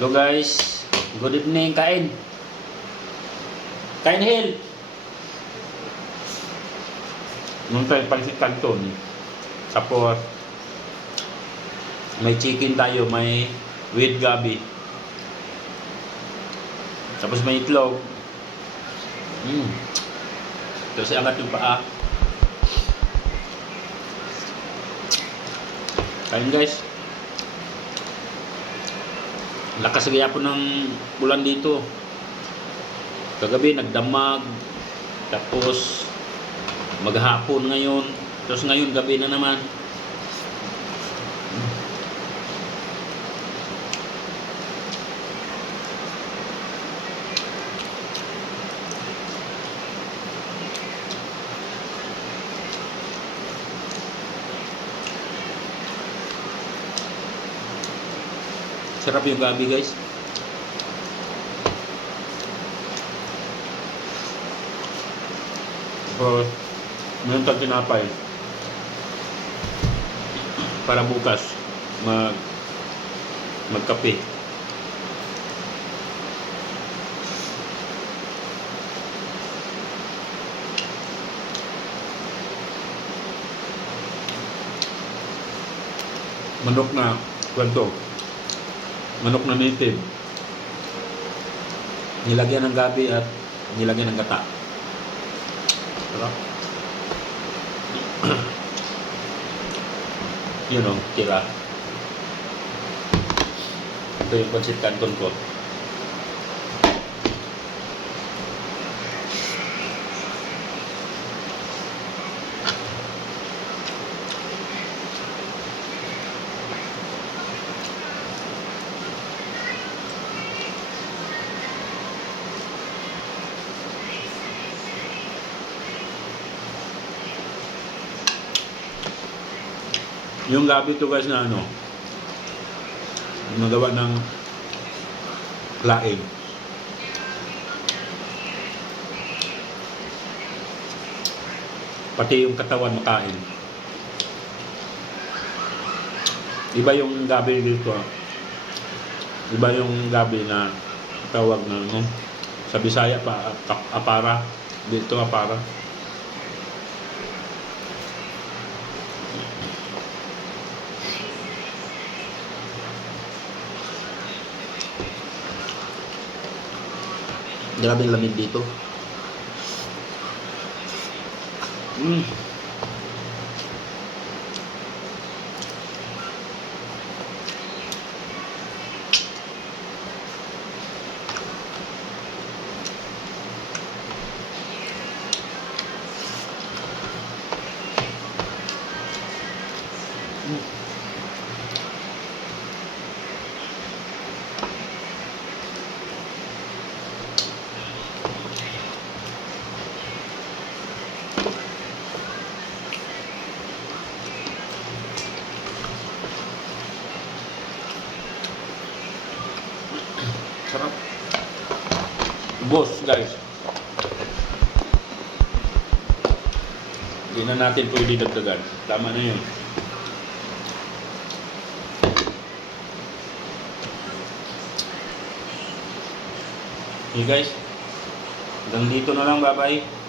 Hello guys, good evening, kain. Kain Hill. Nung tayo pansit canton. Tapos may chicken tayo, may with gabi. Tapos may itlog. Tapos angat yung paa. Kain guys. Lakas gaya po ng ulan dito. Kagabi nagdamag. Tapos maghapon ngayon. Tapos ngayon gabi na naman. Sarap yung gabi guys. So, meron tayong tinapay para bukas magkape. Manok na kwento. Manok na native. Nilagyan ng gabi at nilagyan ng gata. Sarap. Yun o, tira. Ito yung pansit canton ko. Yung gabi to guys na ano, nagawa ng laing. Pati yung katawan makain. Iba yung gabi dito. Iba yung gabi na tawag na ano, sa Bisaya pa apara. Dito apara. Grabe yung lamig dito. Sarap. Boss guys. Hindi na natin pwede dagdagan. Tama na yun. Okay guys. Hanggang dito na lang. Bye bye.